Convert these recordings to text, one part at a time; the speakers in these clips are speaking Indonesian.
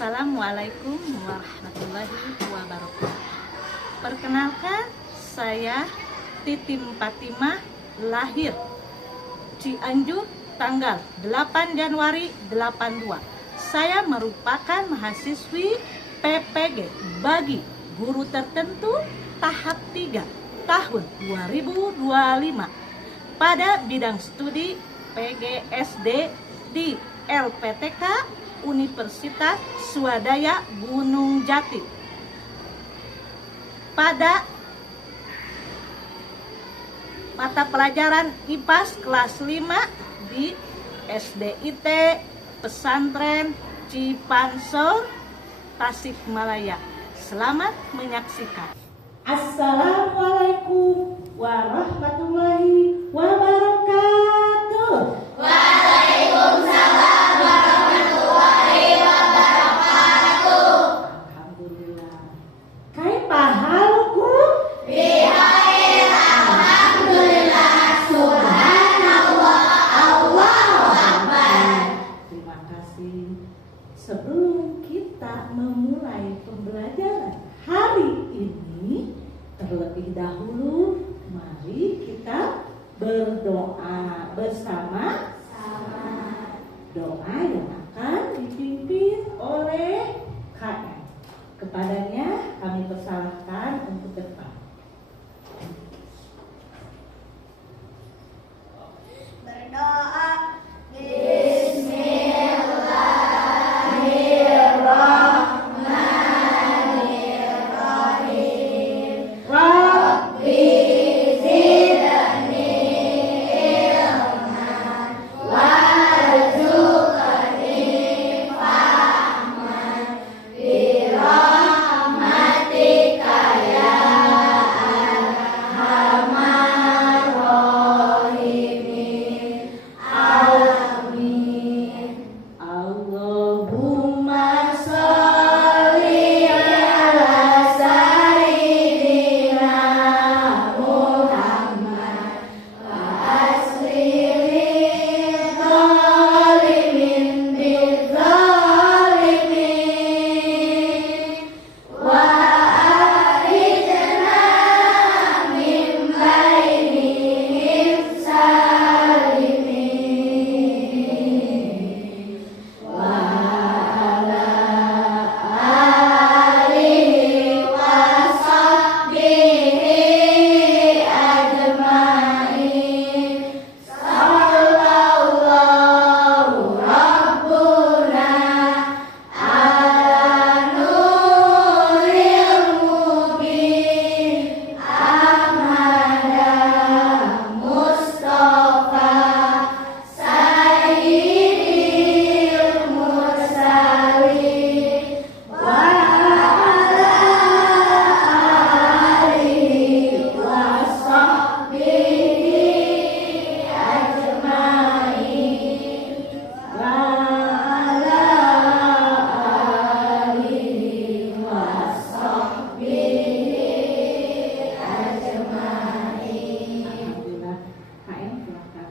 Assalamualaikum warahmatullahi wabarakatuh. Perkenalkan, saya Titim Fatimah, lahir Cianjur tanggal 8 Januari 82. Saya merupakan mahasiswi PPG bagi guru tertentu tahap 3 tahun 2025 pada bidang studi PGSD di LPTK Universitas Swadaya Gunung Jati. Pada mata pelajaran IPAS kelas 5 di SDIT Pesantren Cipansor, Tasikmalaya. Selamat menyaksikan. Assalamualaikum warahmatullahi wabarakatuh. Waalaikumsalam warahmatullahi wabarakatuh. Alhamdulillah. Kaifa halukum? Bihair, alhamdulillah, subhanallah, Allahu akbar. Terima kasih. Sebelum kita memulai pembelajaran hari ini, terlebih dahulu mari kita berdoa bersama. Doa yang akan dipimpin oleh KM. Kepadanya kami persilahkan untuk ke depan. Berdoa. Bismillahirrahmanirrahim. Rabbi zidni ilman warzuqni fahman birahmatika ya arhamar rahimin. Amin. Allahumma Sholli ala sayyidina Muhammad wa aslihil zalimin bizzalimin wa akhrijna min bainihim salimin wa ala alihi wa sahbihi ajmain. Sallallahu rabbuna ala nuril mubin Ahmada Mustafa Sayyidil mursalin wa ala alihi wa sahbihi ajmain wa ala alihi wa sahbihi ajmain. Alhamdulillah. KM silakan.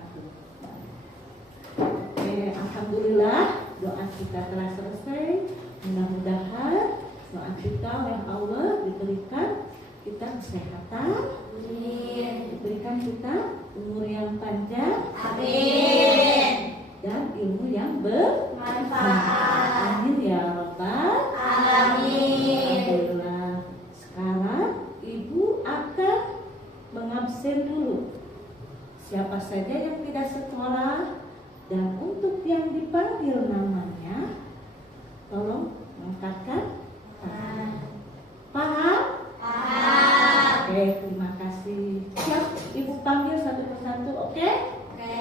Oke, alhamdulillah doa kita telah selesai. Mudah-mudahan doa kita oleh Allah diberikan kita kesehatan, diberikan kita umur yang panjang, Amin. dan ilmu yang bermanfaat. Manfaat. Amin ya rabbal Amin. Alhamdulillah. Sekarang ibu akan mengabsen dulu siapa saja yang tidak sekolah, dan untuk yang dipanggil namanya tolong angkatkan tangan. Paham? Paham. Oke, terima kasih. Siap, ibu panggil satu persatu, oke? Oke.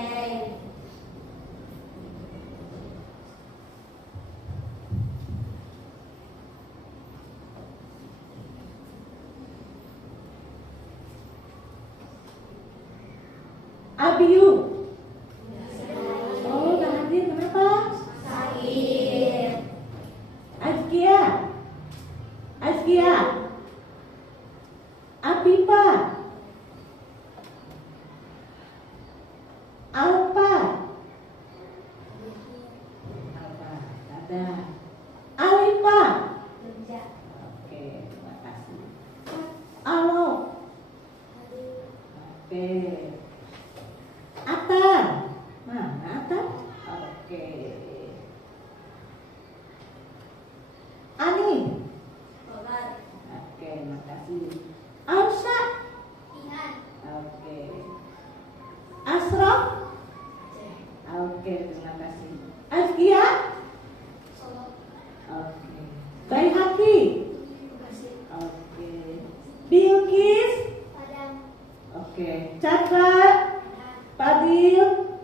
Abiu. Oh, nggak hadir, kenapa? Sakit. Azkia. Azkia. Apipa. Alpa. Alpa. Ada. Alifah. Beja. Oke, terima kasih. Alo. Oke. Atan. Mana Atan? Oke. Ani. Obat. Oke, makasih. Arsa. Ihan. Oke. Asraf. Aceh. Oke, terima kasih. Azkia. Solo. Oke. Baihaqi. Bekasi. Oke. Bilqis. Padang. Oke. Cakra. Padang. Fadil.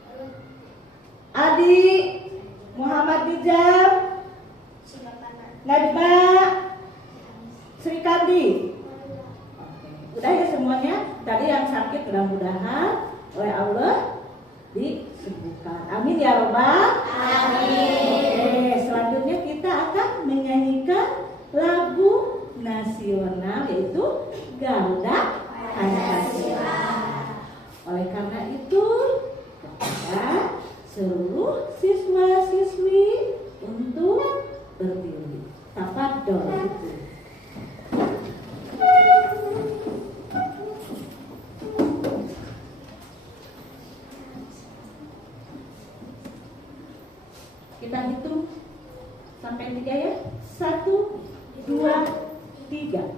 Garut. Adi. Muhammad Nizam. Singapura. Najma. Ciamis. Sri Kandi. Madura. Oke. Udah ya semuanya. Tadi yang sakit mudah-mudahan oleh Allah disembuhkan. Amin ya robbal. Amin. Oke, selanjutnya kita akan menyanyikan lagu nasional yaitu Garuda Pancasila. Oleh karena itu, kepada seluruh siswa-siswi untuk berdiri. Tafadhol itu. Kita hitung sampai 3 ya. 1, 2, 3.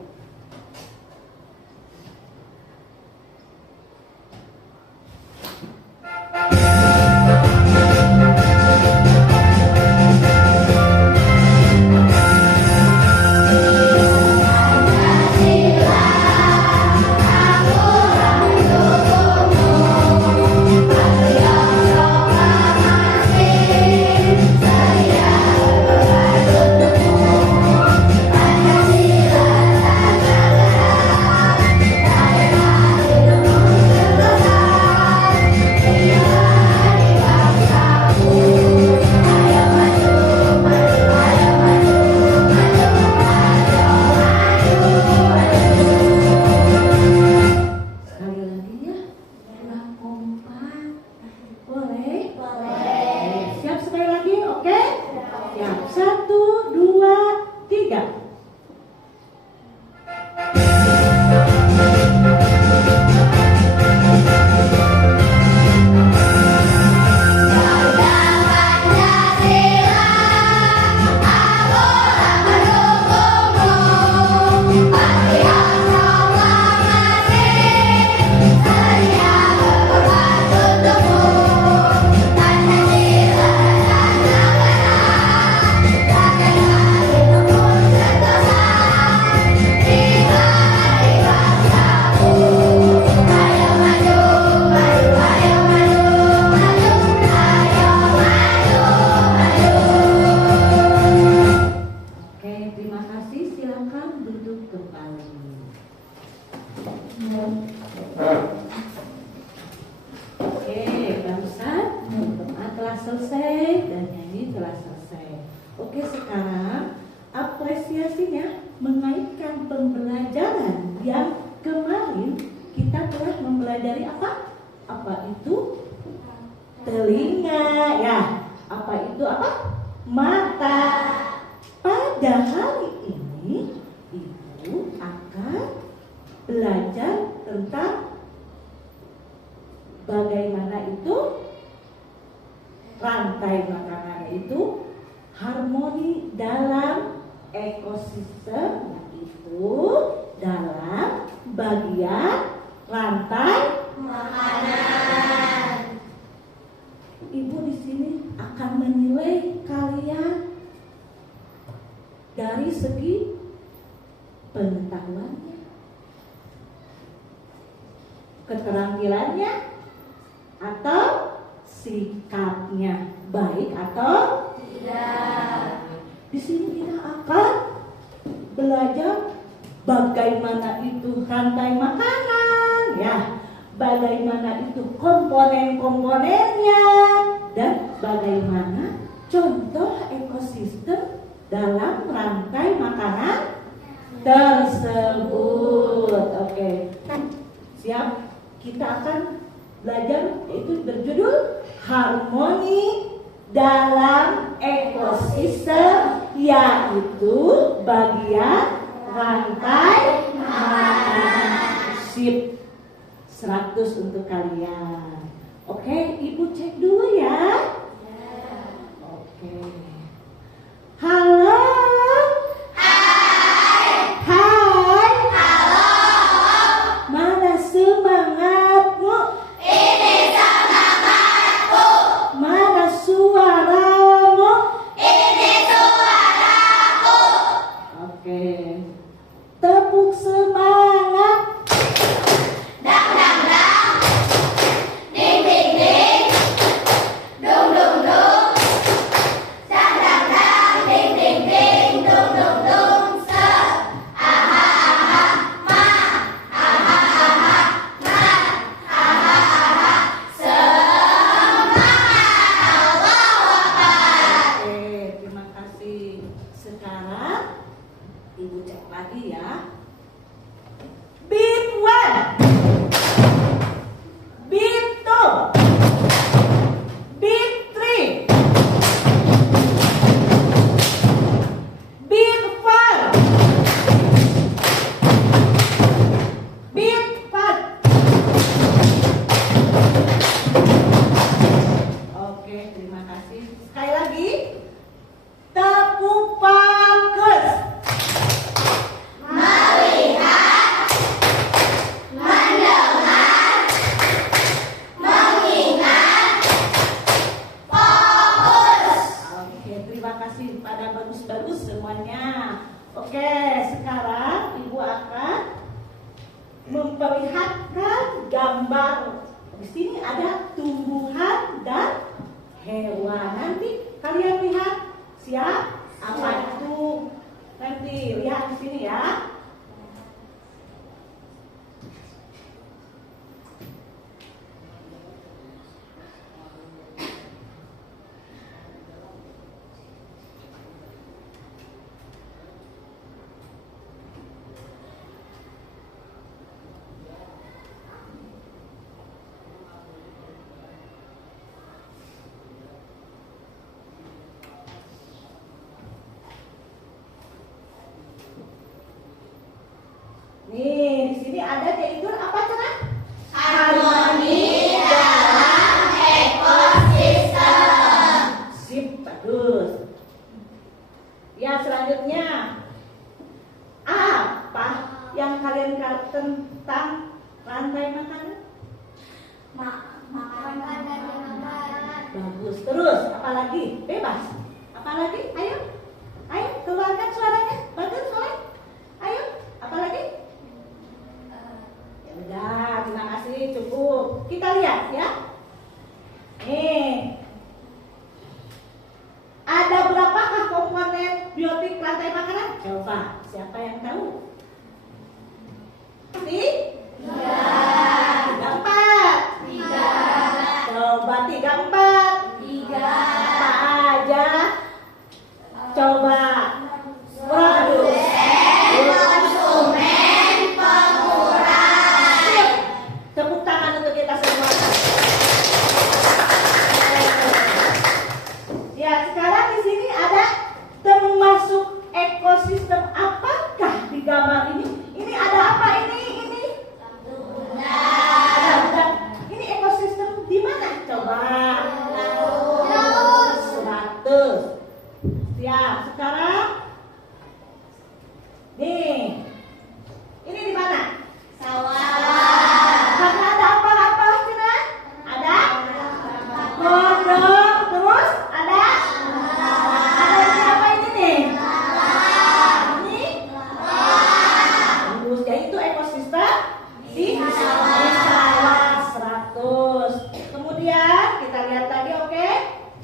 Sekali lagi ya. Ulah kompak. Boleh? Boleh. Siap sekali lagi, oke? Siap. 1, 2, 3. Oke, terima kasih. Silakan duduk kembali. Oke, barusan doa telah selesai dan nyanyi telah selesai. Oke, sekarang apresiasinya mengaitkan pembelajaran yang kemarin kita telah mempelajari apa? Apa itu? Telinga, ya. Apa itu apa? Mata. Pada hari ini Ibu akan belajar tentang bagaimana itu rantai makanan itu harmoni dalam ekosistem, yaitu dalam bagian rantai Makanan. Ibu di sini akan menilai kalian dari segi pengetahuannya, keterampilannya, atau sikapnya, baik atau Tidak. di sini kita akan belajar bagaimana itu rantai makanan, ya, bagaimana itu komponen-komponennya, dan bagaimana contoh ekosistem dalam rantai makanan tersebut. Oke, siap. Kita akan belajar yaitu berjudul harmoni dalam ekosistem yaitu bagian rantai makanan. Sip, 100 untuk kalian. Oke, Ibu cek dulu ya. Oke. Halo. Hai. Hai. Halo. Mana semangatmu? Ini semangatku. Mana suaramu? Ini suaraku. Oke. Tepuk semangat. Dang dang dang. Ding ding ding. Dung dung dung. Dang dang dang. Ding ding ding. Dung dung dung. Se. Aha aha. Ma. Aha aha. Ma. Aha aha. Semangat. Allahu Akbar. Oke, terima kasih. Sekarang Ibu cek lagi ya. Beat 1, beat 2, beat 3, beat 4, beat 4. Oke, terima kasih. Sekali lagi. Tepuk pakus. Melihat, mendengar, mengingat, fokus. Oke, terima kasih pada bagus-bagus semuanya. Oke, sekarang Ibu akan memperlihatkan gambar. Di sini ada tumbuhan dan hewan. Nanti kalian lihat. Siap? Apa itu? Nanti lihat di sini ya. Nih, di sini ada yaitu apa Cana? Harmoni dalam ekosistem. Sip, bagus. Ya, selanjutnya apa yang kalian katakan tentang rantai makanan? Makanan dan makanan. Bagus. Terus, apa lagi? Bebas. Apa lagi? Ayo, ayo keluarkan suaranya. Bagus, soleh. Ayo, apa lagi? Ya udah, terima kasih, cukup. Kita lihat ya. Nih, ada berapakah komponen biotik rantai makanan? Coba, siapa yang tahu? Tiga, empat. Coba 3, 4. Apa aja? Coba. Produsen, konsumen, pengurang. Sip. Tepuk tangan untuk kita semua. Ya, sekarang di sini ada termasuk ekosistem apakah di gambar ini? Ini ada apa ini? Ada udang. Ini ekosistem di mana? Coba. 100. Siap. Sekarang nih. Ini di mana? Sawah. Karena ada apa-apa Cina? Ada? Kodok. Terus ada? Ada siapa ini nih? Ini? Bagus. Jadi itu ekosistem di sawah 100. Kemudian kita lihat lagi, oke?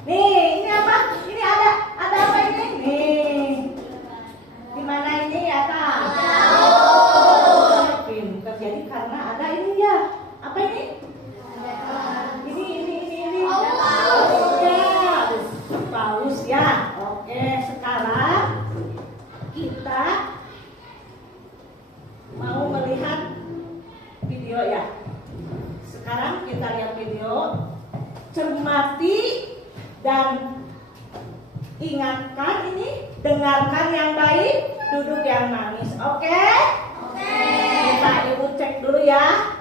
Nih, ini apa? Ini ada apa ini? Nih. dengarkan yang baik, duduk yang manis. Oke? Kita ibu cek dulu ya.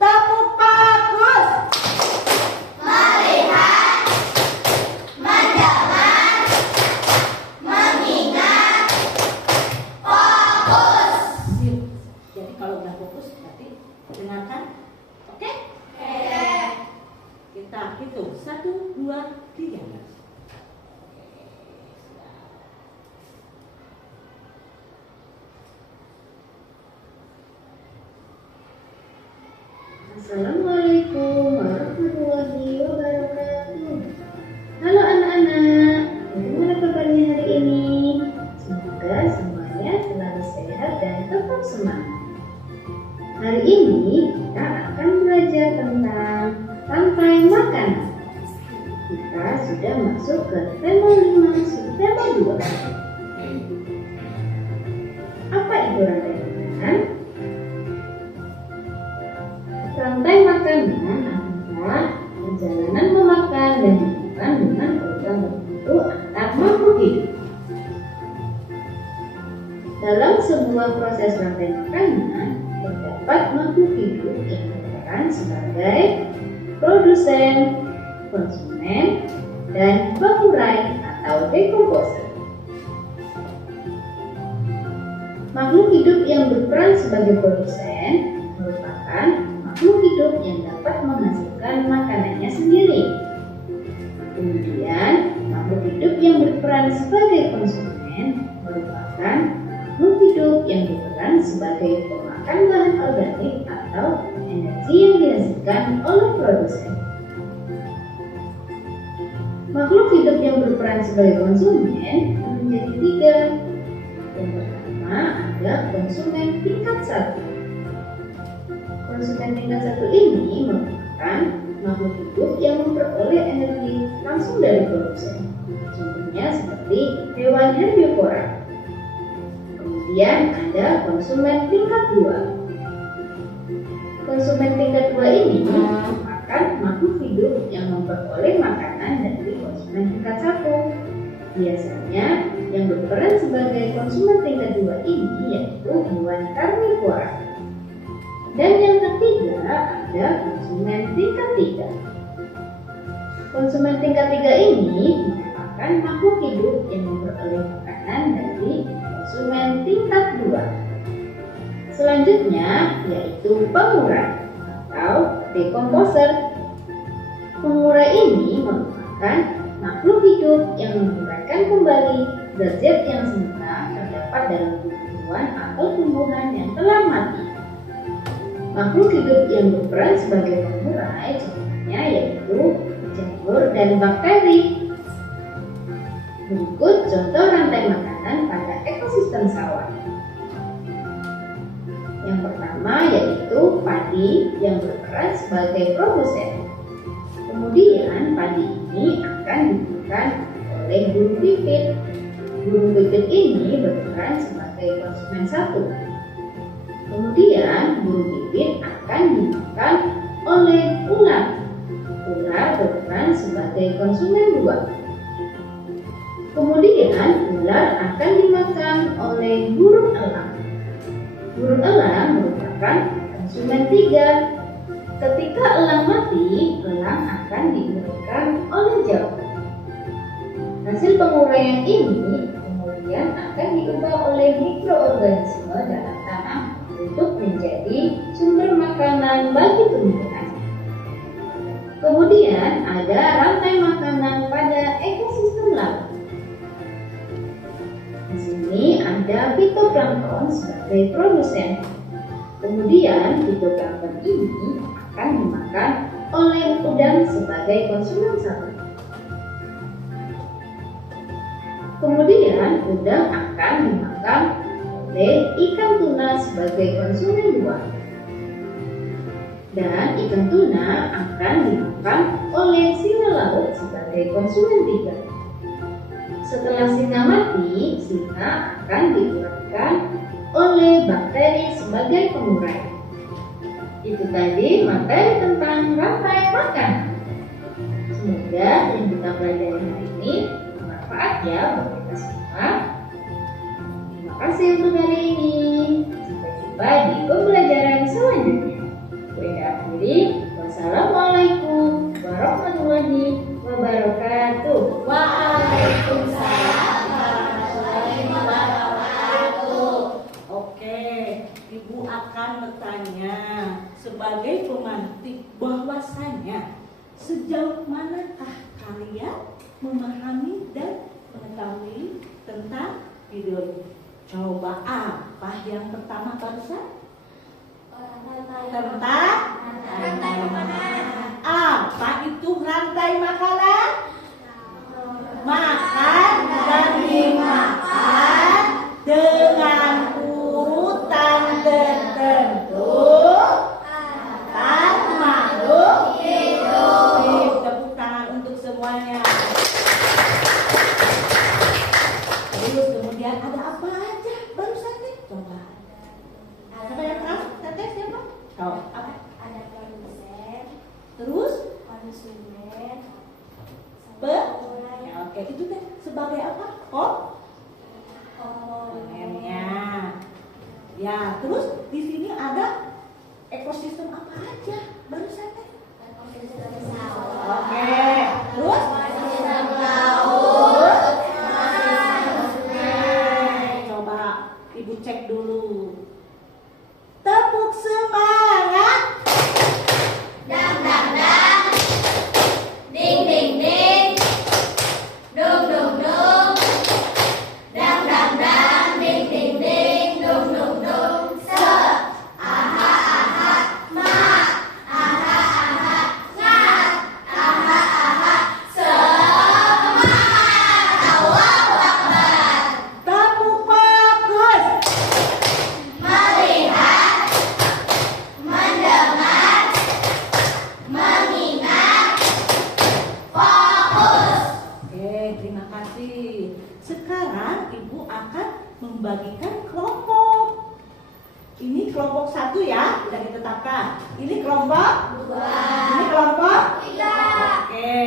Tepuk bagus. Melihat, mendengar, mengingat, fokus. Sip. Jadi kalau udah fokus berarti dengarkan. Oke? Kita hitung 1, 2, 3. Assalamualaikum warahmatullahi wabarakatuh. Halo anak-anak, bagaimana kabarnya hari ini? Semoga semuanya selalu sehat dan tetap semangat. Hari ini kita akan belajar tentang rantai makanan. Kita sudah masuk ke tema 5, subtema 2. Apa itu rantai makanan? Rantai makanan adalah perjalanan memakan dan dimakan dengan program tertentu antar makhluk hidup. Dalam sebuah proses rantai makanan, terdapat makhluk hidup yang berperan sebagai produsen, konsumen, dan pengurai atau dekomposer. Makhluk hidup yang berperan sebagai produsen merupakan makhluk hidup yang dapat menghasilkan makanannya sendiri. Kemudian, makhluk hidup yang berperan sebagai konsumen merupakan makhluk hidup yang berperan sebagai pemakan bahan organik atau energi yang dihasilkan oleh produsen. Makhluk hidup yang berperan sebagai konsumen menjadi 3. Yang pertama ada konsumen tingkat 1. Konsumen tingkat 1 ini merupakan makhluk hidup yang memperoleh energi langsung dari produsen. Contohnya seperti hewan herbivora. Kemudian ada konsumen tingkat 2. Konsumen tingkat 2 ini merupakan makhluk hidup yang memperoleh makanan dari konsumen tingkat 1. Biasanya yang berperan sebagai konsumen tingkat 2 ini yaitu hewan karnivora. Dan yang ketiga ada konsumen tingkat 3. Konsumen tingkat 3 ini merupakan makhluk hidup yang memperoleh makanan dari konsumen tingkat 2. Selanjutnya yaitu pengurai atau dekomposer. Pengurai ini merupakan makhluk hidup yang menguraikan kembali zat-zat yang semula terdapat dalam tubuh hewan atau tumbuhan yang telah mati. Makhluk hidup yang berperan sebagai pengurai contohnya yaitu jamur dan bakteri. Berikut contoh rantai makanan pada ekosistem sawah. Yang pertama yaitu padi yang berperan sebagai produsen. Kemudian padi ini akan dimakan oleh burung pipit. Burung pipit ini berperan sebagai konsumen 1. Kemudian burung pipit akan dimakan oleh ular. Ular berperan sebagai konsumen 2. Kemudian ular akan dimakan oleh burung elang. Burung elang merupakan konsumen 3. Ketika elang mati, elang akan diuraikan oleh jamur. Hasil penguraian ini kemudian akan diubah oleh mikroorganisme dalam tanah untuk menjadi sumber makanan bagi tumbuhan. Kemudian ada rantai makanan pada ekosistem laut. Di sini ada fitoplankton sebagai produsen. Kemudian fitoplankton ini akan dimakan oleh udang sebagai konsumen 1. Kemudian udang akan dimakan oleh ikan tuna sebagai konsumen 2. Dan ikan tuna akan dimakan oleh singa laut sebagai konsumen 3. Setelah singa mati, singa akan diuraikan oleh bakteri sebagai pengurai. Itu tadi materi tentang rantai makanan. Semoga yang kita pelajari hari ini bermanfaat bermanfaat ya buat kita semua. Terima kasih untuk hari ini. Sampai jumpa di pembelajaran selanjutnya. Gue akhiri. Wassalamualaikum warahmatullahi wabarakatuh. Waalaikumsalam warahmatullahi wabarakatuh. Oke, Ibu akan bertanya sebagai pemantik bahwasanya sejauh manakah kalian memahami dan mengetahui tentang video ini? Coba apa yang pertama barusan? Tentang rantai makanan. apa itu rantai makanan? Makan dan dimakan dengan urutan tertentu antar makhluk hidup. Tepuk tangan untuk semuanya. Terus kemudian ada apa aja barusan nih? Coba. Siapa yang tahu? Teteh siapa? Tahu. Apa? Ada produsen, Terus? konsumen, Ya, oke, itu teh sebagai apa? Komponennya. Ya, terus di sini ada ekosistem apa aja barusan teh? Oke, terus? Coba Ibu cek dulu. Tepuk semangat. Dang dang dang, ding ding ding, dung dung dung, dang dang dang, ding ding ding, dung dung dung, se, aha aha, ma, aha aha, ngat, aha aha, semangat, Allahu Akbar, Tepuk bagus. melihat, mendengar, mengingat, fokus. Oke, terima kasih. Sekarang Ibu akan membagikan kelompok. Ini kelompok 1 ya, sudah ditetapkan. Ini kelompok 2. Ini kelompok 3. Oke,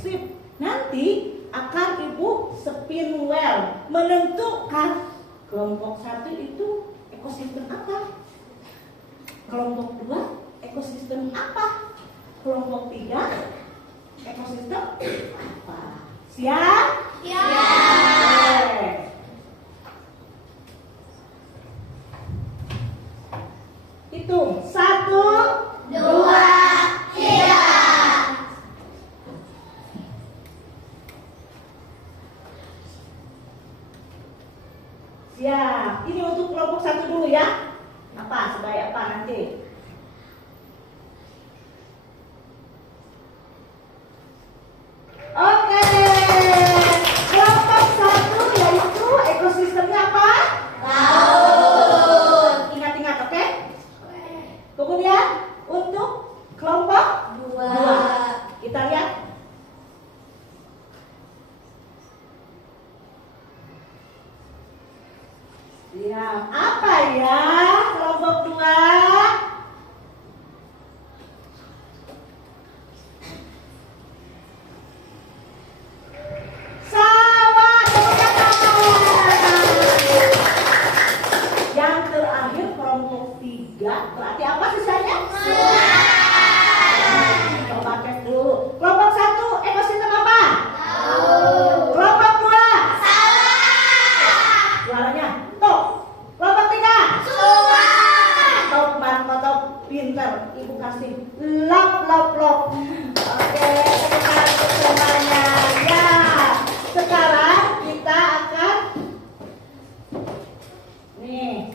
sip. Nanti akan Ibu spin wheel menentukan kelompok 1 itu ekosistem apa? Kelompok 2 ekosistem apa? Kelompok 3 ekosistem apa? Siap? Oke. Hitung 1, 2, 3. Siap. Ini untuk kelompok 1 dulu ya. Apa? Sebagai apa nanti? Oke. Kelompok 1 yaitu ekosistemnya apa? Laut. Ingat-ingat, oke? Kemudian untuk kelompok 2. Kita lihat. Siap. Apa ya kelompok 2? Sama yang terakhir kelompok 3 berarti apa sisanya? Coba tes dulu. Kelompok 1 ekosistem apa? Kelompok 2 suaranya tok. Kelompok 3 top mantap pinter. Ibu kasih lop lop lop. Oke, sekarang semuanya ya. Sekarang kita akan nih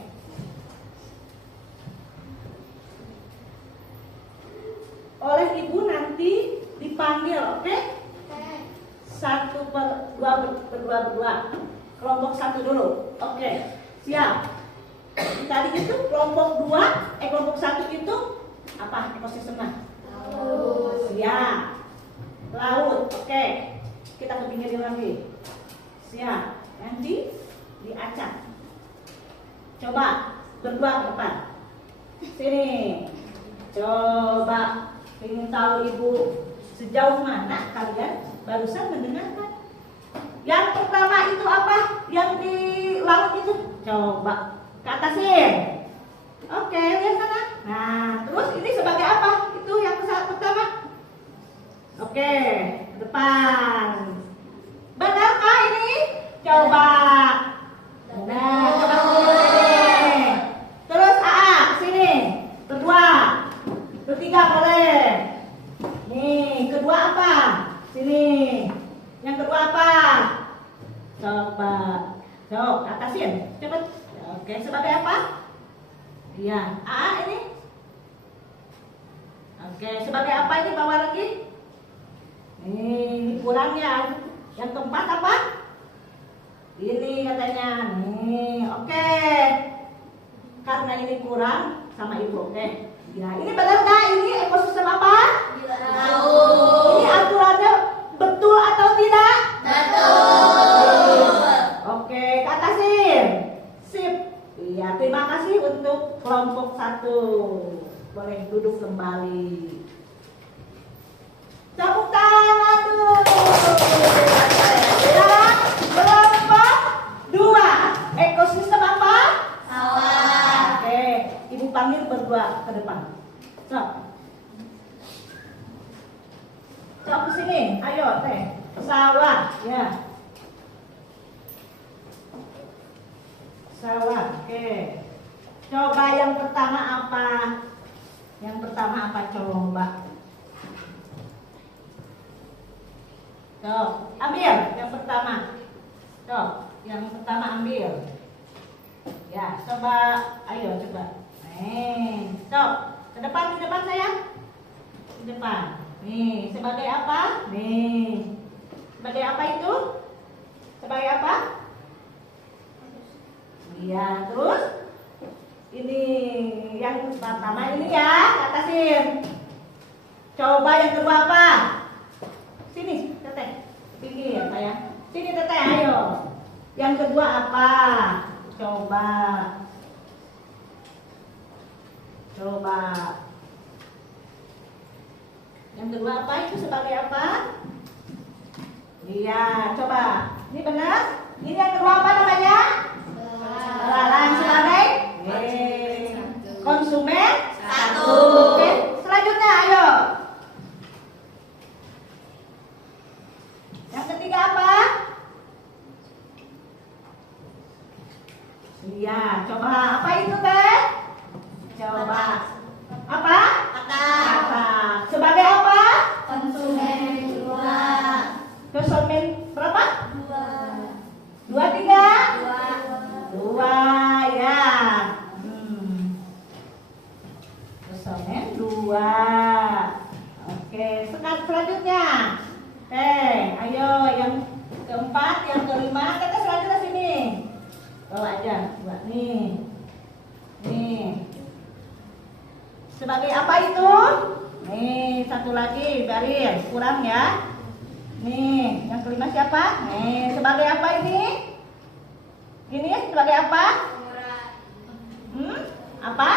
oleh ibu nanti dipanggil, oke? 1/2 kelompok 1 dulu, oke? Siap. Tadi itu kelompok 2, kelompok 1 itu apa ekosistemnya? Siap. Laut, oke. Kita ke pinggir lagi. Siap. Nanti diacak. Coba berdua ke depan. Sini. Coba ingin tahu ibu sejauh mana kalian barusan mendengarkan? Yang pertama itu apa? Yang di laut itu. Coba ke atasin. Oke, lihat sana. Nah, terus ini sebagai apa? Itu yang pertama. Oke, ke depan. Benarkah ini? Coba. Benar, coba sini. Terus sini. Kedua. Ketiga boleh. Nih, kedua apa? Sini. Yang kedua apa? Coba. Coba, atasin. Coba. Oke, sebagai apa? Iya. Ini. Oke, sebagai apa ini bawa lagi? Nih, kurang ya. Yang keempat apa? Ini katanya. Nih, oke. Karena ini kurang sama ibu, oke. Ya, ini benar nggak? Ini ekosistem apa? Ini aturannya betul atau tidak? Betul. Oke, ke atasin. Sip. Iya, terima kasih untuk kelompok 1. Boleh duduk kembali. Tepuk tangan dulu. Ya, kelompok 2. Ekosistem apa? Sawah. Oke, ibu panggil berdua ke depan. Sok. Sok ke sini. Ayo, teh. Sawah, ya. Sawah, oke. Coba yang pertama apa? Yang pertama apa coba? Tuh, ambil yang pertama. Tuh, yang pertama ambil. Ya, coba, ayo coba. Stop. Ke depan sayang. Ke depan. Nih, sebagai apa? Nih. Sebagai apa itu? Sebagai apa? Iya, terus ini yang pertama ini ya, atasin. Coba yang kedua apa? Sini, teteh. Pinggir sayang. Sini teteh, ayo. Yang kedua apa? Coba. Coba. Yang kedua apa itu sebagai apa? Iya, coba. Ini benar? Ini yang kedua apa namanya? Belalang sebagai konsumen 1. Oke, selanjutnya ayo. Yang ketiga apa? Iya, coba apa itu teh? Coba apa? Kakak. Sebagai apa? Konsumen 2. Konsumen berapa? 2, 3? 2 ya. Konsumen 2. Oke, selanjutnya. Ayo yang keempat, yang kelima, kita selanjutnya sini. Bawa aja, buat nih. Nih. Sebagai apa itu? Nih, satu lagi, biarin, kurang ya. Nih, yang kelima siapa? Nih, sebagai apa ini? Ini sebagai apa? Apa?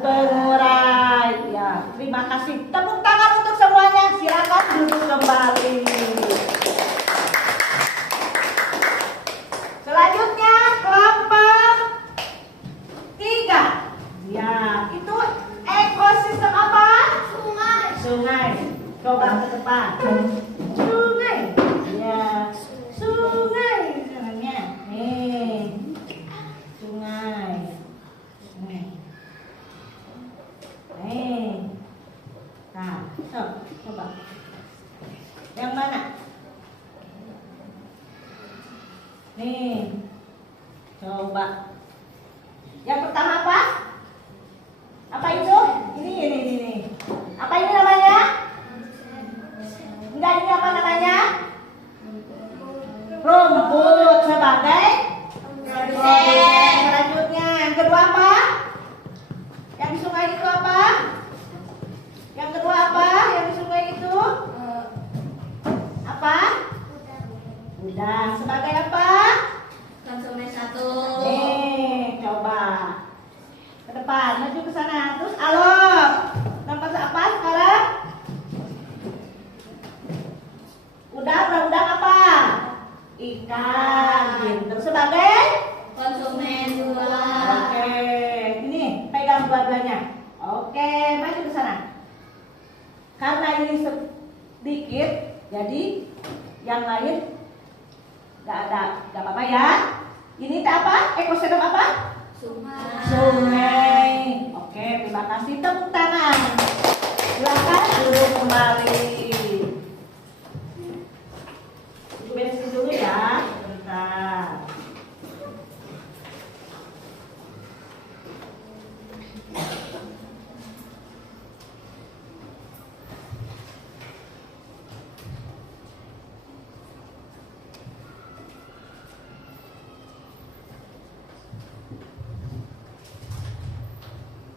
Pengurai. Ya, terima kasih. Tepuk tangan untuk semuanya. Silakan duduk kembali. Selanjutnya kelompok 3. Ya, itu ekosistem apa? Sungai. Coba ke depan. Sungai. Ya, sungai sebenarnya. Nih. Sungai. Nah, coba. Yang mana? Nih. Coba. Yang pertama apa? Apa itu? Ini. Apa ini namanya? Enggak, ini apa namanya? Rumput sebagai produsen. Selanjutnya, yang kedua apa? Yang di sungai itu apa? Yang kedua apa? Yang di sungai itu? Apa? Udah. Sebagai apa? Konsumen 1. Nih, coba. Ke depan, maju ke sana. Terus alok. Tempat apa sekarang? Udang apa? ikan. Pinter. Sebagai? Konsumen 2. Oke, ini pegang dua-duanya. Oke, maju ke sana. Karena ini sedikit, jadi yang lain nggak apa-apa ya. Ini apa? Ekosistem apa? Sungai. Oke, terima kasih. Tepuk tangan. Silakan duduk kembali. Ibu beresin dulu ya. Bentar.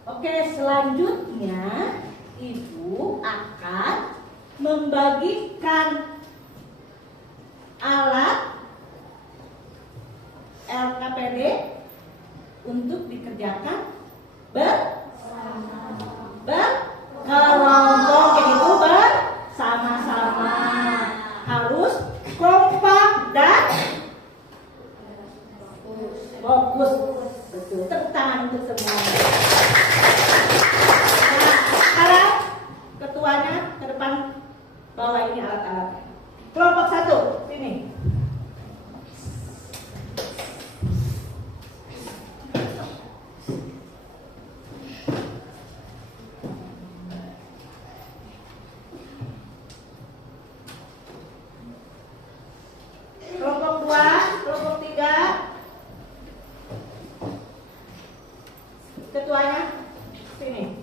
Oke, selanjutnya Ibu akan membagikan alat LKPD untuk dikerjakan berkelompok, begitu bersama-sama. Harus kompak dan fokus. Betul. Tepuk tangan untuk semuanya. Nah, sekarang ketuanya ke depan bawa ini alat-alatnya. Kelompok 1, sini. Kelompok 2, kelompok 3. Ketuanya sini.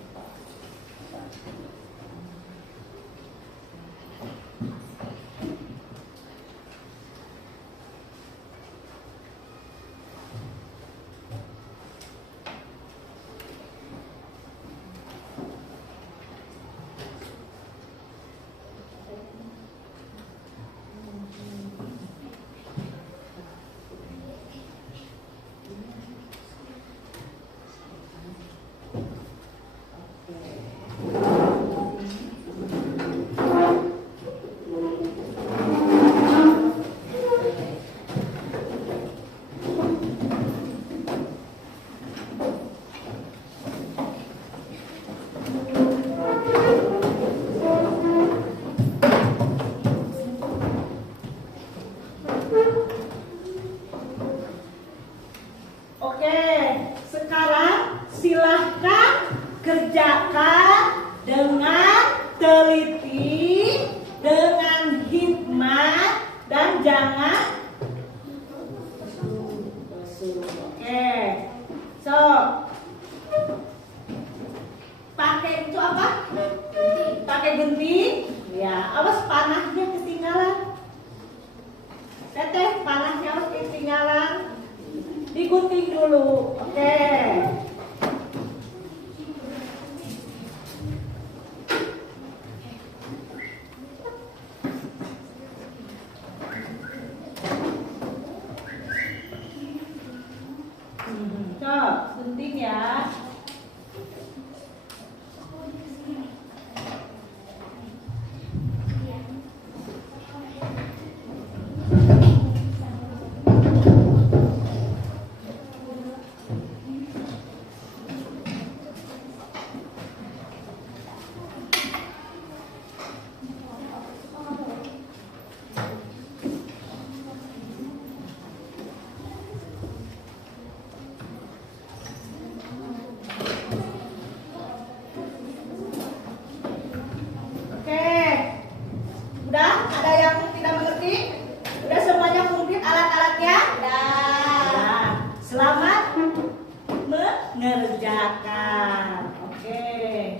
Oke, sekarang silahkan kerjakan dengan teliti, dengan hikmat, dan jangan basuh. Oke, so pakai itu apa? Pakai gunting. Ya, awas panahnya ketinggalan. Teteh, panahnya harus ketinggalan. Digunting dulu, oke. Cok, gunting ya. Udah? Ada yang tidak mengerti? Udah semuanya komplit alat-alatnya? Udah. Selamat mengerjakan. Oke.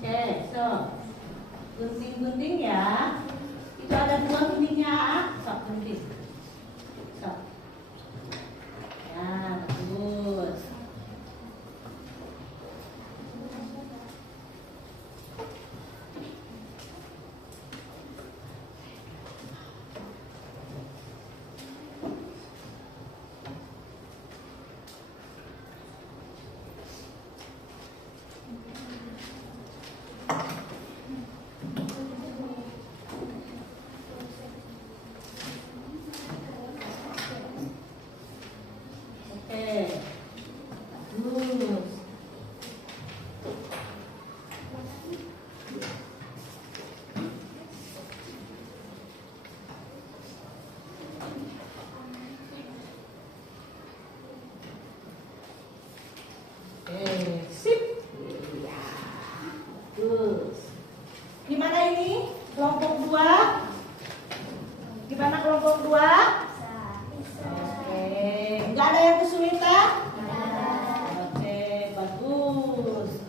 Oke, so Oke, sip. Iya. Bagus. Gimana ini? Kelompok 2? Gimana kelompok 2? Oke, nggak ada yang kesulitan? Oke, bagus.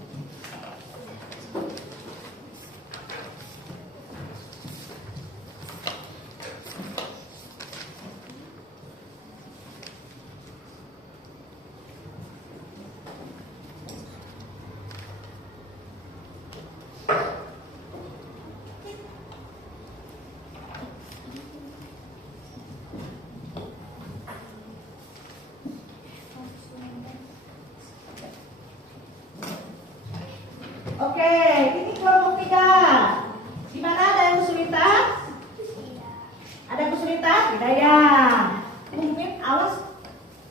Oke, ini kelompok 3. Gimana, ada yang kesulitan? Ada kesulitan? Tidak ya. Mungkin awas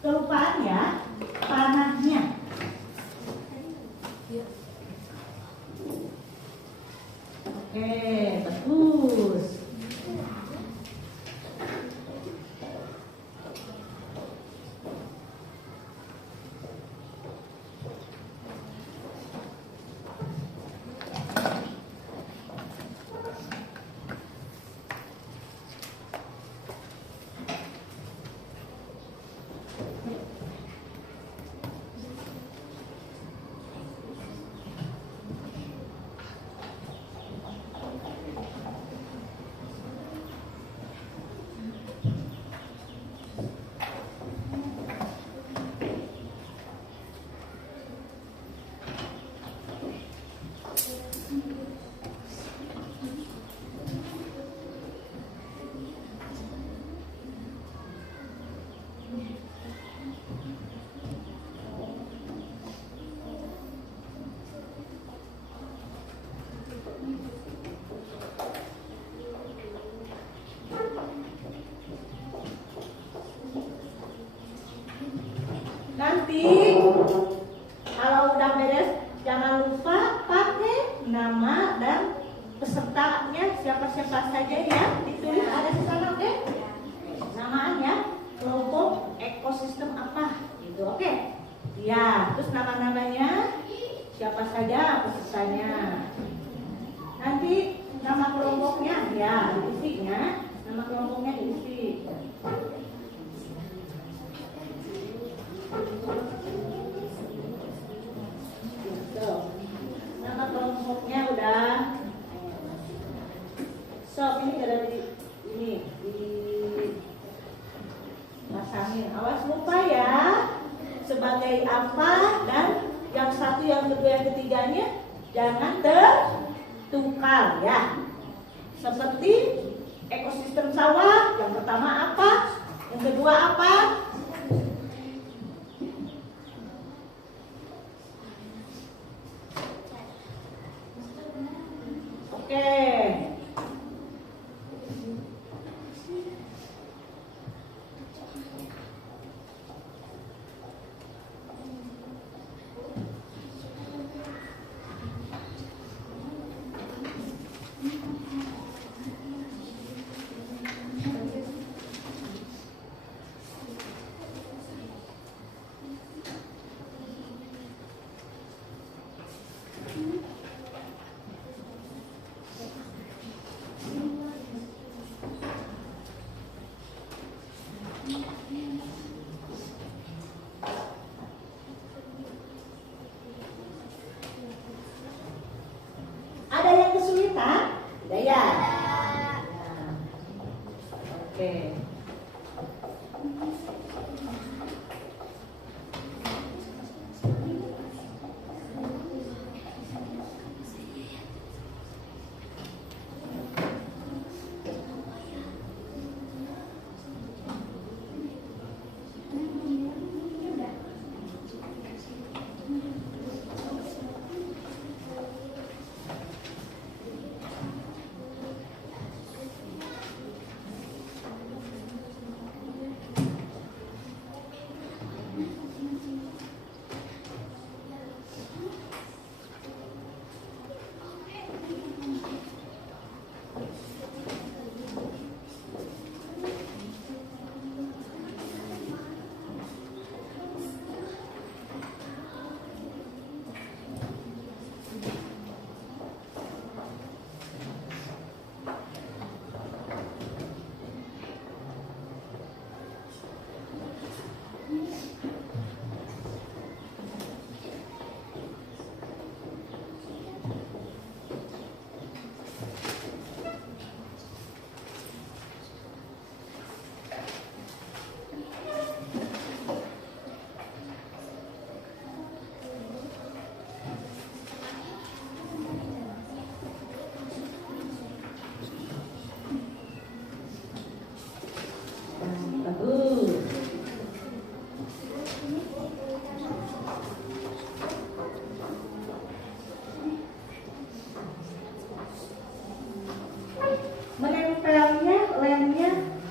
kelupaan ya panahnya. Oke, bagus. Nanti kalau udah beres jangan lupa pakai nama dan pesertanya siapa-siapa saja ya, ditulis ada di sana, oke? Namanya kelompok ekosistem apa gitu, oke? Ya, terus nama-namanya siapa saja pesertanya. Nanti nama kelompoknya ya diisinya, nama kelompoknya diisi. Nama kelompoknya udah. So, ini ada di pasangin. Awas lupa ya. Sebagai apa dan yang satu, yang kedua, yang ketiganya jangan tertukar ya. Seperti ekosistem sawah, yang pertama apa? Yang kedua apa? Oke.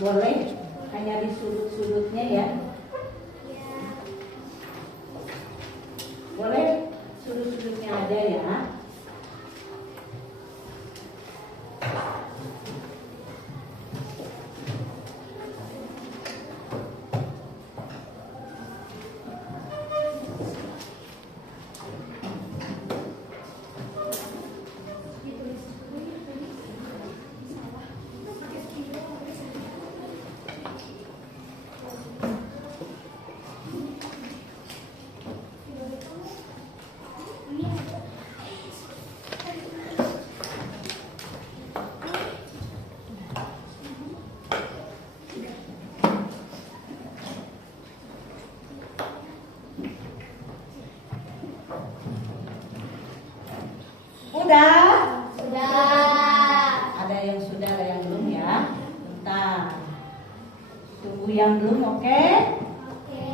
Boleh hanya di sudut-sudutnya ya. Boleh sudut-sudutnya aja ya. Udah? Sudah. Ada yang sudah, ada yang belum ya. Bentar. Tunggu yang belum, oke? Oke.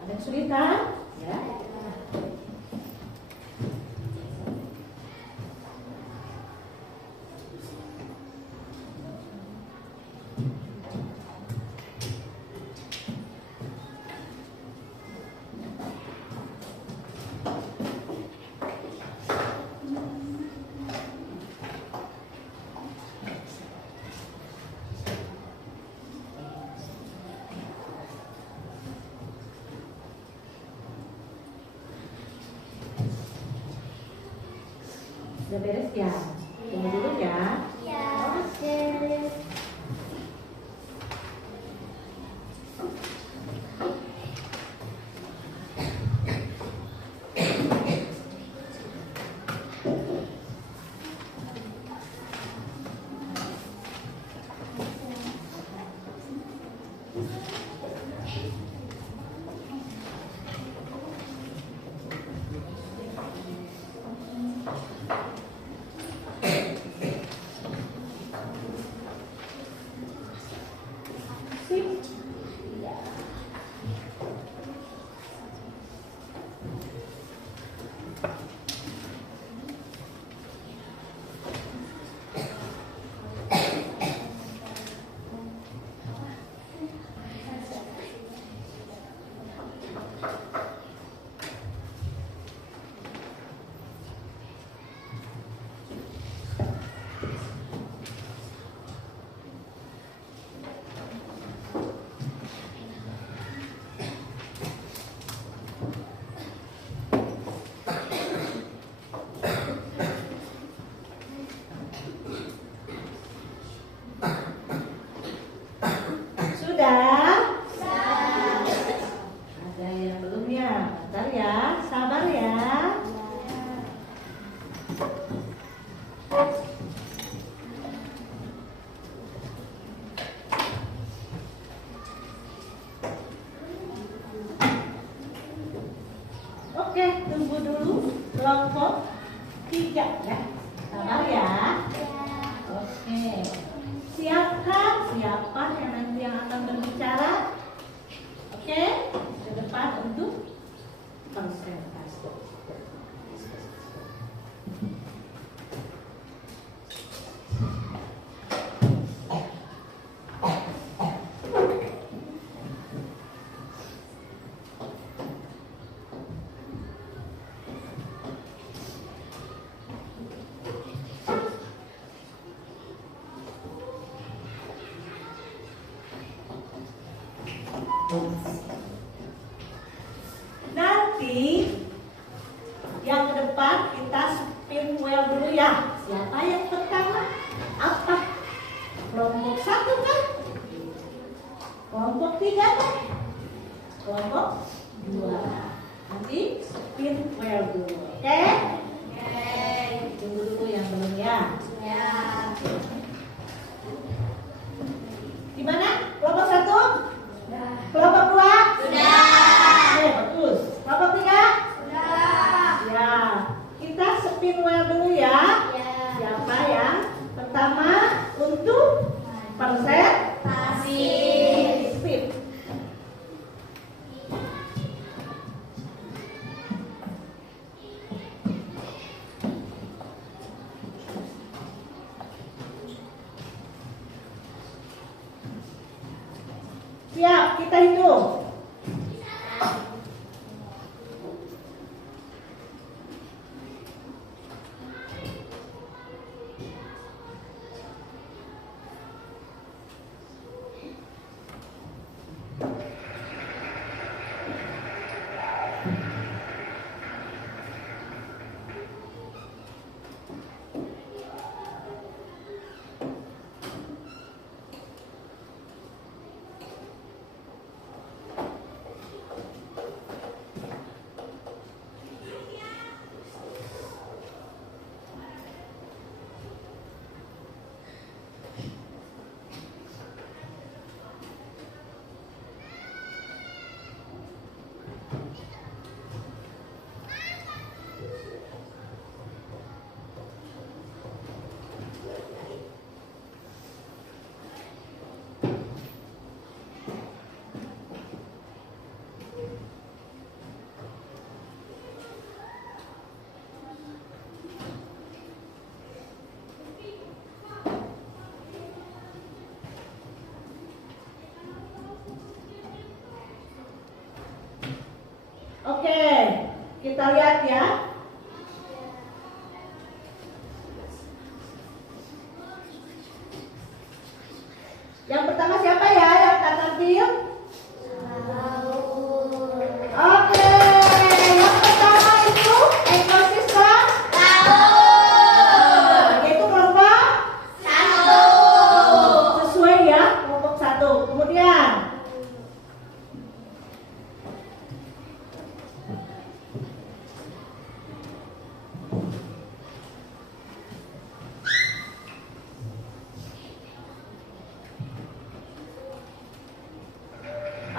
Ada kesulitan? Ya. Sudah beres ya? Tunggu dulu ya. Ya. Oke. Sip. Sudah? Ada yang belum ya? Bentar ya, sabar ya. Oke, tunggu dulu kelompok 3 ya. Sabar ya. Oke. Siapkan siapa yang nanti yang akan berbicara? Oke, ke depan untuk konsentrasi. Nanti yang ke depan kita spin wheel dulu ya. Siapa yang pertama? Apa? Kelompok 1 kan? Kelompok 3 kan? Kelompok 2. Nanti spin wheel dulu. Oke? Tunggu dulu yang belum ya. Ya. Gimana? udah hitung. Oke, kita lihat ya. Yang pertama siapa ya yang kata film? Oke, yang pertama itu ekosistem yaitu kelompok sesuai ya, kelompok 1. Kemudian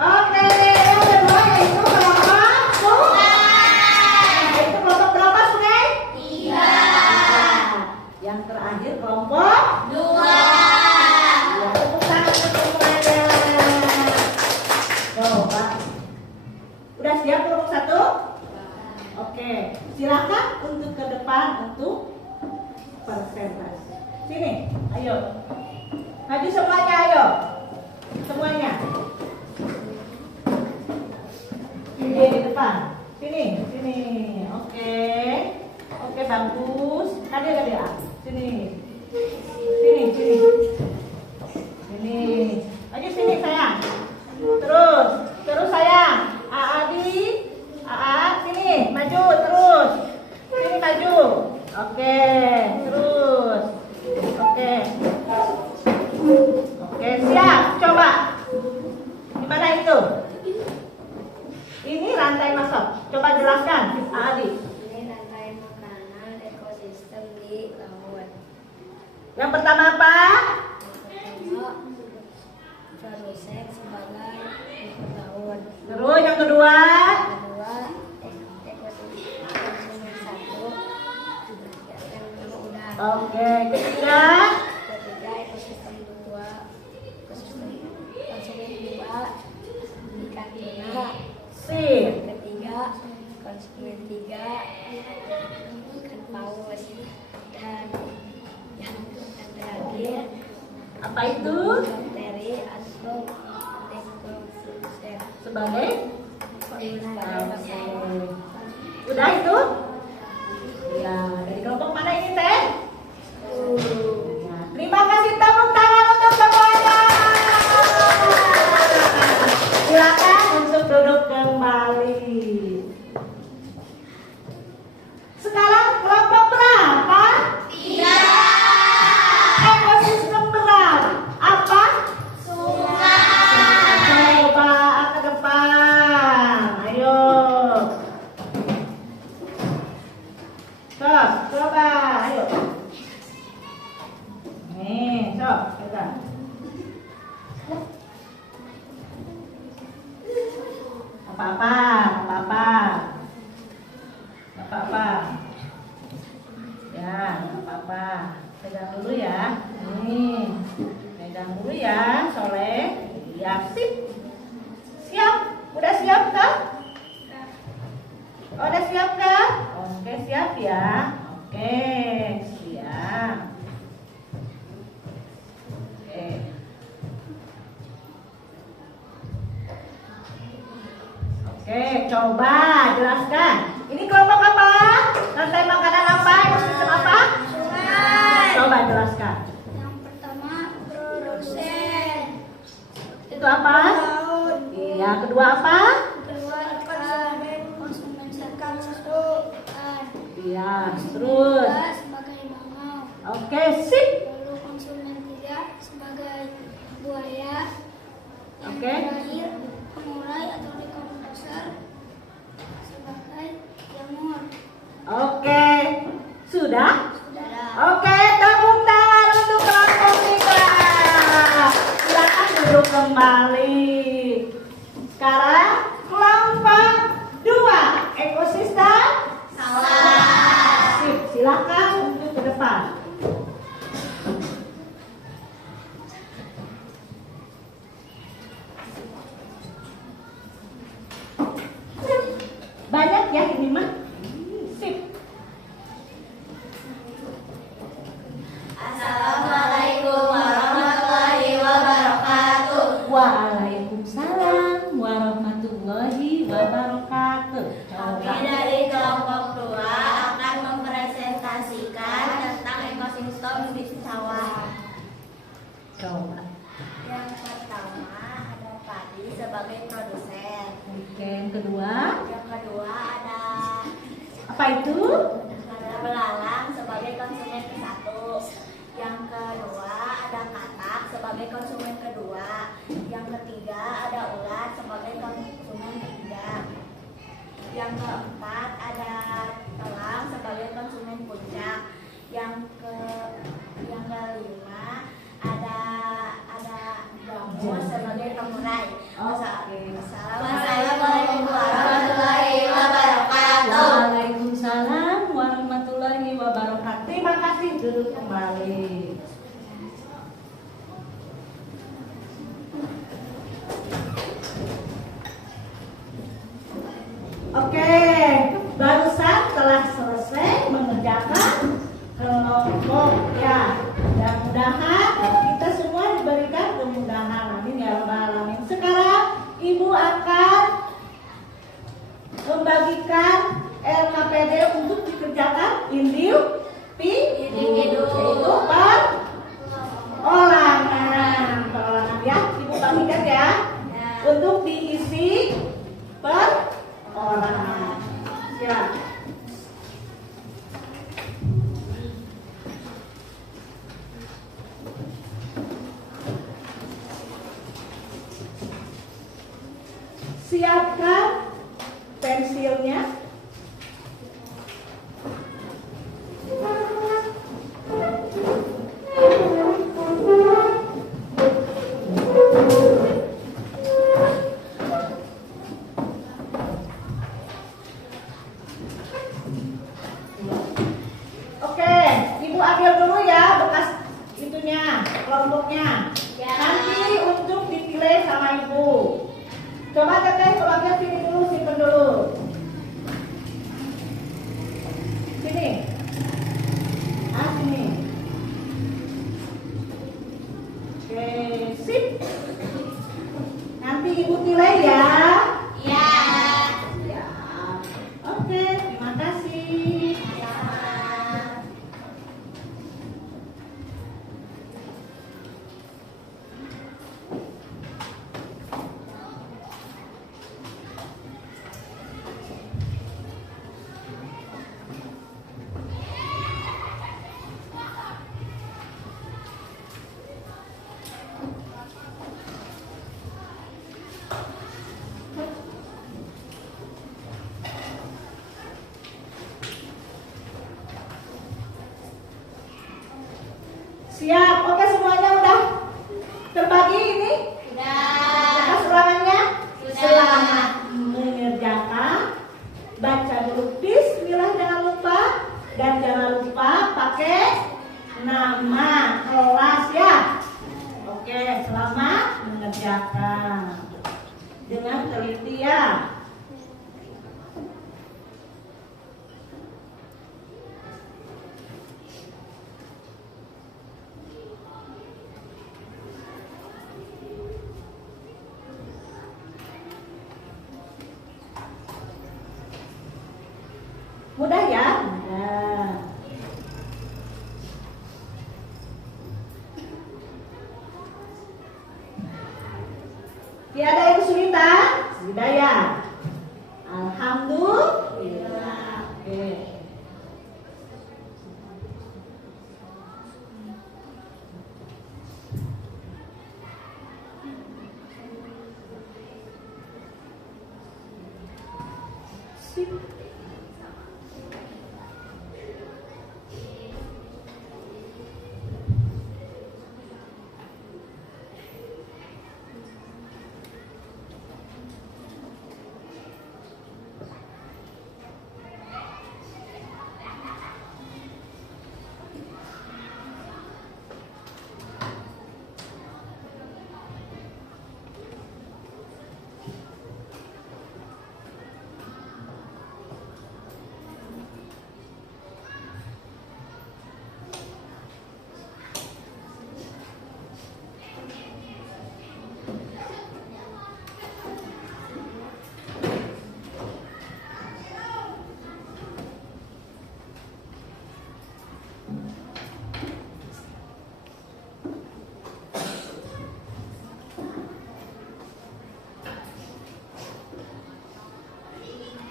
oke, yang kedua yaitu kelompok sungai. Itu kelompok berapa sungai? 3. Yang terakhir kelompok 2. Ya, tepuk tangan untuk semuanya. Coba. Udah siap kelompok 1? Oke, silakan untuk ke depan untuk presentasi. Sini, ayo. Maju semuanya, ayo. Semuanya. Sini di depan. Sini, sini. Oke. Oke, bagus. Hadir ya. Sini. Sini, sini. Sini. Ayo sini sayang. Terus sayang. Adi. Sini, maju terus. Sini maju. Oke, terus. Oke. Oke, siap. Coba. Gimana itu? Ini rantai masuk. Coba jelaskan, Adi. Ini rantai makanan ekosistem di laut. Yang pertama apa? Terusek sebagai rumput laut. Terus yang kedua? Kedua, ekosistem satu yang kedua udara. Oke, ketiga? Ketiga, ekosistem dua. Ekosistem konsumen 2 ikan tuna. Sip. Ketiga, konsumen 3 ikan paus. Dan yang terakhir, Apa itu? bakteri atau dekomposer. Sebagai? Oke. Udah itu? Ya, dari kelompok mana ini teh? Ya, terima kasih, tepuk tangan untuk semuanya. Silakan untuk duduk kembali. Sekarang kelompok berapa? 3. Ekosistem berapa? Apa? Sungai. Coba ke depan. Ayo. Coba. Ayo. Nih, coba. Apa-apa. Ya, apa-apa. Pegang dulu ya. Nih, pegang dulu ya, Soleh. Ya, sip. Siap? Udah siap kah? Oh, udah siap kah? Oke, siap ya. Oke, siap. Oke. Oke, coba jelaskan. Ini kelompok apa? Rantai makanan apa? Ekosistem apa? Sungai. Coba jelaskan. Yang pertama produsen. Itu apa? Laut. Iya, kedua apa? Kedua konsumen serkan ikan. Iya, terus. Kedua sebagai bangau. Oke, sip. Lalu konsumen tiga sebagai buaya. Yang Oke. terakhir pengurai atau dekomposer sebagai jamur. Oke, sudah? Sudah. Oke, tepuk tangan untuk kelompok kita. Silakan duduk kembali. Sekarang kelompok 2, ekosistem sawah. Sip, silakan untuk ke depan. Banyak ya ini mah. Sip. Assalamualaikum warahmatullahi wabarakatuh. Waalaikumsalam warahmatullahi wabarakatuh. Kami Coba. dari kelompok 2 akan mempresentasikan tentang ekosistem di sawah. Coba. Yang pertama ada padi sebagai produsen. Oke, yang kedua. Yang kedua ada Apa itu? belalang sebagai konsumen ke-1. Yang kedua ada katak sebagai konsumen kedua. Yang ketiga ada ulat sebagai konsumen ketiga. Yang keempat ada telang sebagai konsumen puncak. Yang kelima ada jamur sebagai pengurai. Wassalamualaikum warahmatullahi wabarakatuh. Waalaikumsalam warahmatullahi wabarakatuh. Terima kasih, duduk kembali. Oke, barusan telah selesai mengerjakan kelompok ya. Mudah-mudahan kita semua diberikan kemudahan. Amin ya rabbal alamin. Sekarang Ibu akan membagikan LKPD untuk dikerjakan individu yaitu perolangan ya. Ibu bagikan ya untuk diisi perorangan. Ya. Siapkan pensilnya. Oke, Ibu ambil dulu ya bekas itunya, kelompoknya. Ya. Nanti untuk dipilih sama Ibu. Coba teteh keluarga sini dulu, simpen dulu. Sini. Sini. Oke, sip. Nanti Ibu pilih ya. Ya. Ya. Oke, terima kasih. Siap, oke semuanya udah terbagi ini? Bekas ulangannya? Sudah. Selamat mengerjakan. Baca dulu bismillah jangan lupa. Dan jangan lupa pakai nama kelas ya. Oke, selamat mengerjakan. Dengan teliti ya. Mudah ya? Mudah. Tiada yang kesulitan? Sudah ya? Alhamdulillah. Oke. Sip.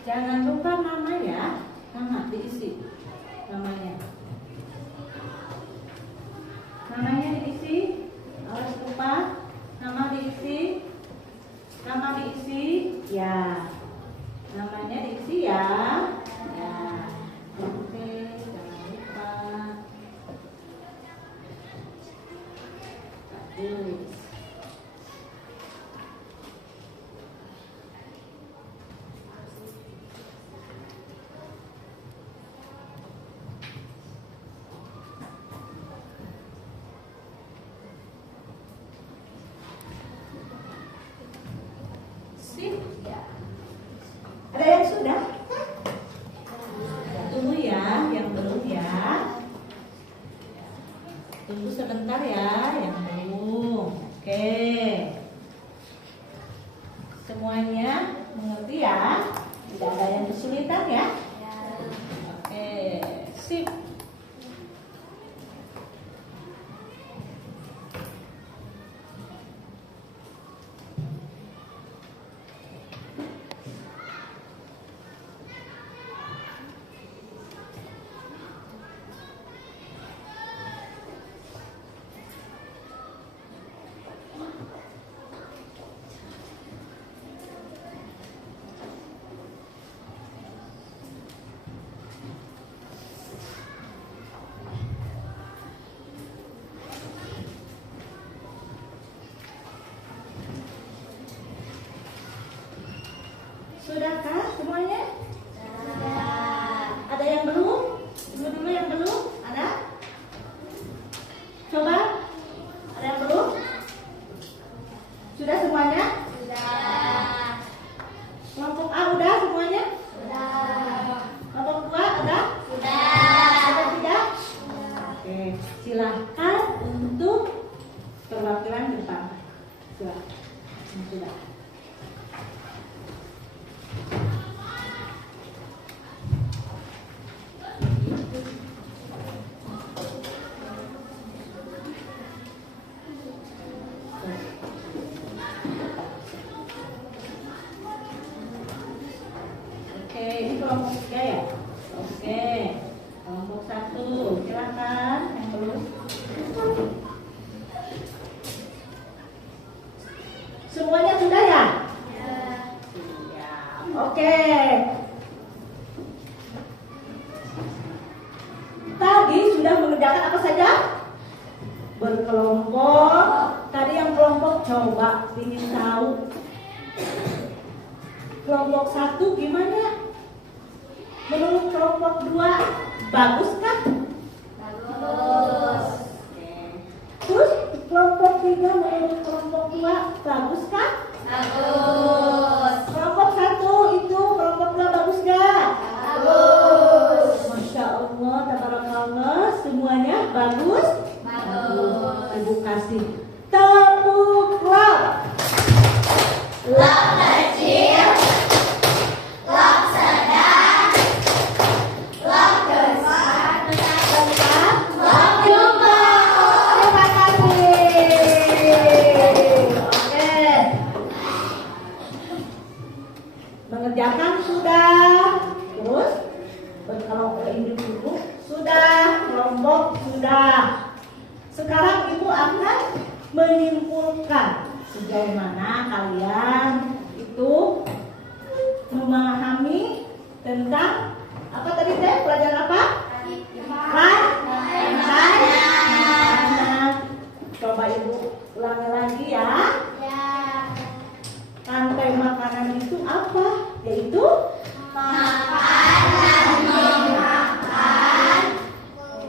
Jangan lupa nama ya, nama diisi namanya. Namanya diisi, awas lupa, nama diisi, ya. Namanya diisi ya, ya. Oke, jangan lupa. Tulis. Ada yang sudah? Tunggu ya, yang belum ya. Tunggu sebentar ya, yang belum. Oke. Semuanya mengerti ya? Tidak ada yang kesulitan ya? Oke, sip. Sudahkah semuanya? Ada yang belum? Tunggu dulu yang belum. Ada? Coba. Ada yang belum? Sudah semuanya? Sudah. Kelompok A udah semuanya? Sudah. Kelompok 2 ada? Sudah. Ada tidak? Oke, silahkan untuk perwakilan depan. Silahkan. Sudah. Oke, ini kelompok 3 ya? Oke, kelompok 1, silakan yang belum. Semuanya sudah ya? Sudah. Oke. Tadi sudah mengerjakan apa saja? Berkelompok. Tadi yang kelompok coba ingin tahu. Kelompok 1 gimana? Menurut kelompok 2 bagus kan? Bagus. Terus kelompok 3 menurut kelompok 2 bagus kan? Bagus. Kelompok 1 itu kelompok 2 bagus gak? Bagus. Masya Allah, tabarakallah, semuanya bagus? Bagus. Ibu kasih tepuk lap. Lap kecil, lap sedang, Kalau ini dulu sudah, kelompok sudah. Sekarang ibu akan menyimpulkan sejauh mana kalian itu memahami tentang apa tadi teh, pelajaran apa? Makanan. Coba ibu ulangi lagi ya. Rantai makanan itu apa? Yaitu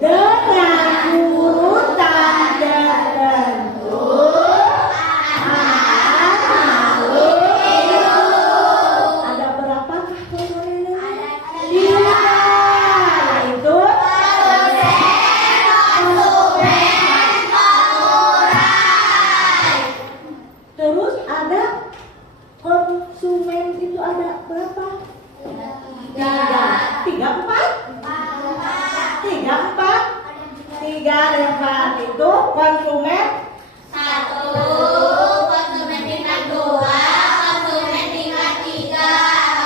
dengan urutan tertentu ada berapakah komponennya? Tiga, yaitu terus ada konsumen itu ada berapa? Tiga empat. Tiga ada yang empat itu konsumen.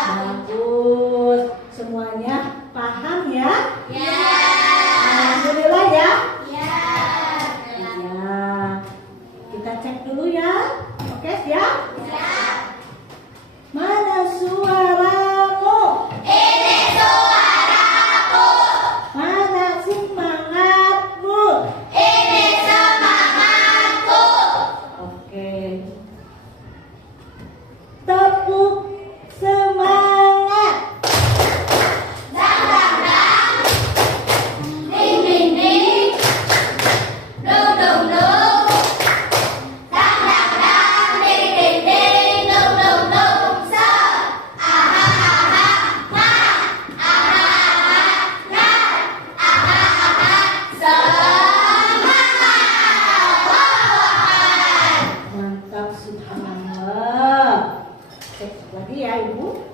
Bagus, semuanya paham ya? Alhamdulillah ya. Ya, kita cek dulu ya. Oke, siap? Mana suaramu? Mana semangatmu? Oke. Tepuk semangat. Mantap, subhanallah. Cek lagi ya ibu.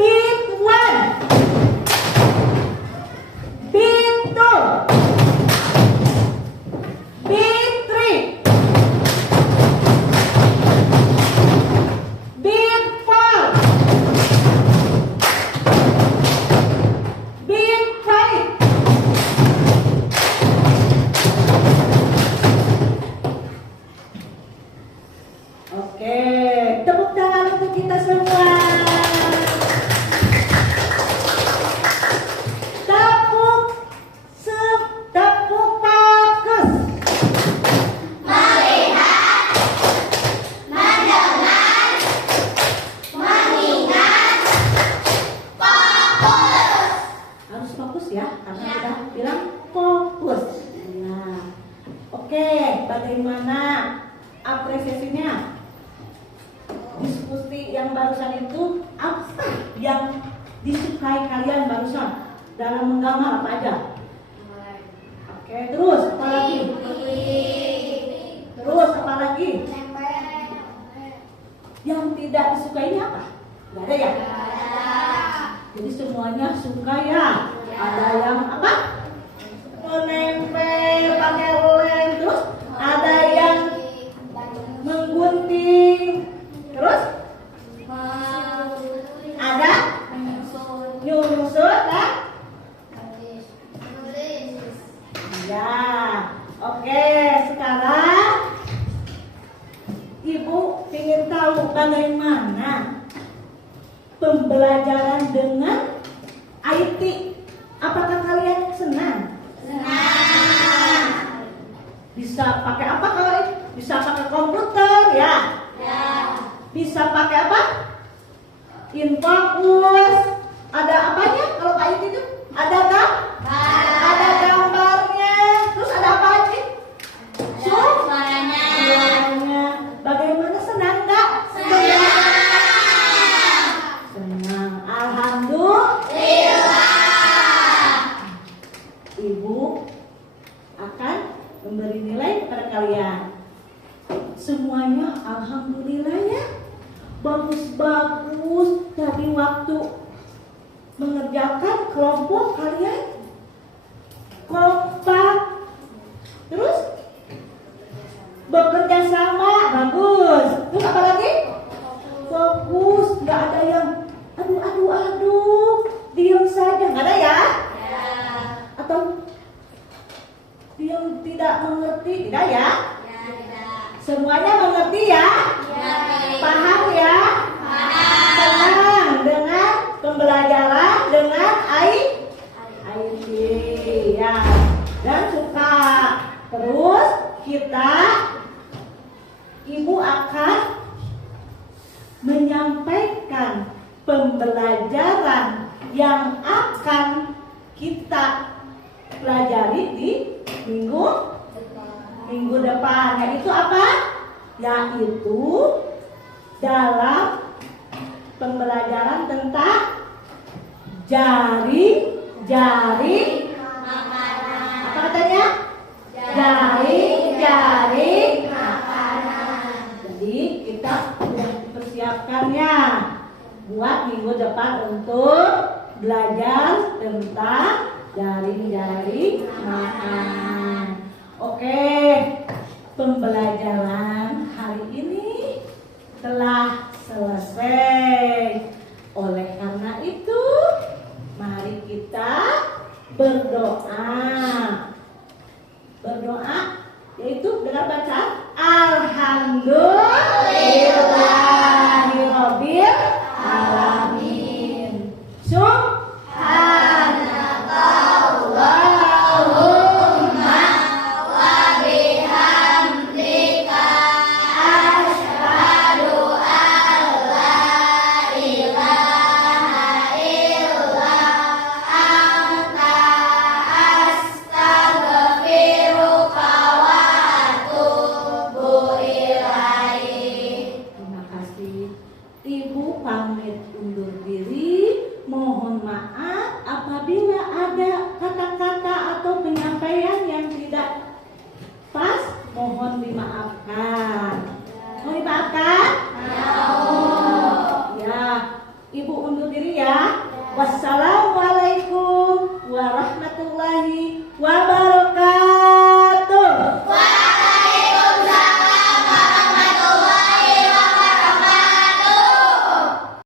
Beat 1, beat 2, beat 3, beat 4, beat 5. Oke, tepuk tangan untuk kita semua. Tepuk fokus. Harus fokus ya, karena kita bilang fokus. Nah, oke, bagaimana apresiasinya? Diskusi yang barusan itu apa yang disukai kalian barusan dalam menggambar apa aja? Oke, terus apa lagi? Terus apa lagi? Yang tidak disukainya apa? Gak ada ya? Jadi semuanya suka ya? Ada yang apa? Menempel pakai lem, terus ada yang menggunting, terus ada nyusun kan? Ya, oke. Sekarang ibu ingin tahu bagaimana pembelajaran dengan IT. Apakah kalian senang? Bisa pakai apa kalau itu? Bisa pakai komputer ya? Bisa pakai apa? Infocus. Ada apanya kalau kayak itu? Ada kan? Ada gambarnya. Terus ada apa lagi? Suaranya. Bagaimana, senang nggak? Senang. Alhamdulillah. Ibu akan memberi nilai kepada kalian. Semuanya alhamdulillah ya. Bagus-bagus. Tadi waktu mengerjakan kelompok kalian kompak, terus bekerja sama, bagus. Terus apa lagi? Fokus, nggak ada yang aduh diam Tidak ya? Ya, tidak. Semuanya mengerti ya? Ya, Paham ya? Senang dengan pembelajaran dengan IT ya, dan suka. Terus Ibu akan menyampaikan pembelajaran yang akan kita pelajari di minggu depan. Yaitu apa? Yaitu dalam pembelajaran tentang jari-jari makanan. apa katanya? Jari-jari makanan. Jadi kita sudah persiapkannya buat minggu depan untuk belajar tentang jari-jari makan. Oke, pembelajaran hari ini telah selesai. Oleh karena itu, mari kita berdoa. Berdoa yaitu dengan bacaan Alhamdulillahirabbil alamin. Subhanakallahumma Wa bihamdika asyhadu an la ilaha illa anta astaghfiruka wa atubu ilaik. Terima kasih. Ibu pamit undur diri. Mohon maaf apabila ada kata-kata atau penyampaian yang tidak pas. Mohon dimaafkan. Mohon dimaafkan? Ya, Ibu undur diri ya. Wassalamualaikum warahmatullahi wabarakatuh.